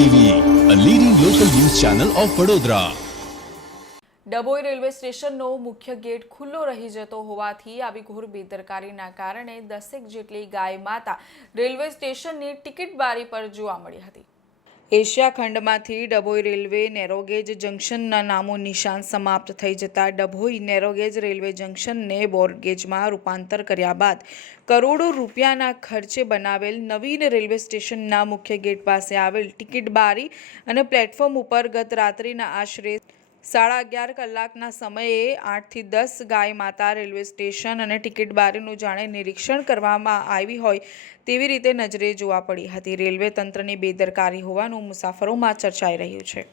TV a leading local news channel of Vadodara Dabhoi railway સ્ટેશનનો મુખ્ય gate ખુલ્લો રહી જતો હોવાથી આવી ઘોર બેદરકારીના કારણે દસેક જેટલી ગાય માતા રેલવે સ્ટેશનની ટિકિટ બારી પર જોવા મળી હતી. એશિયા ખંડમાંથી ડભોઈ રેલવે નેરોગેજ જંકશનના નામો નિશાન સમાપ્ત થઈ જતા ડભોઈ નેરોગેજ રેલવે જંકશનને બોર્ડગેજમાં રૂપાંતર કર્યા બાદ કરોડો રૂપિયાના ખર્ચે બનાવેલ નવીન રેલવે સ્ટેશનના મુખ્ય ગેટ પાસે આવેલ ટિકિટ બારી અને પ્લેટફોર્મ ઉપર ગત રાત્રિના આશરે સાડા અગિયાર કલાકના સમયે આઠથી દસ ગાય માતા રેલવે સ્ટેશન અને ટિકિટ બારીનું જાણે નિરીક્ષણ કરવામાં આવી હોય તેવી રીતે નજરે જોવા પડી હતી. રેલવે તંત્રની બેદરકારી હોવાનું મુસાફરોમાં ચર્ચાઈ રહ્યું છે.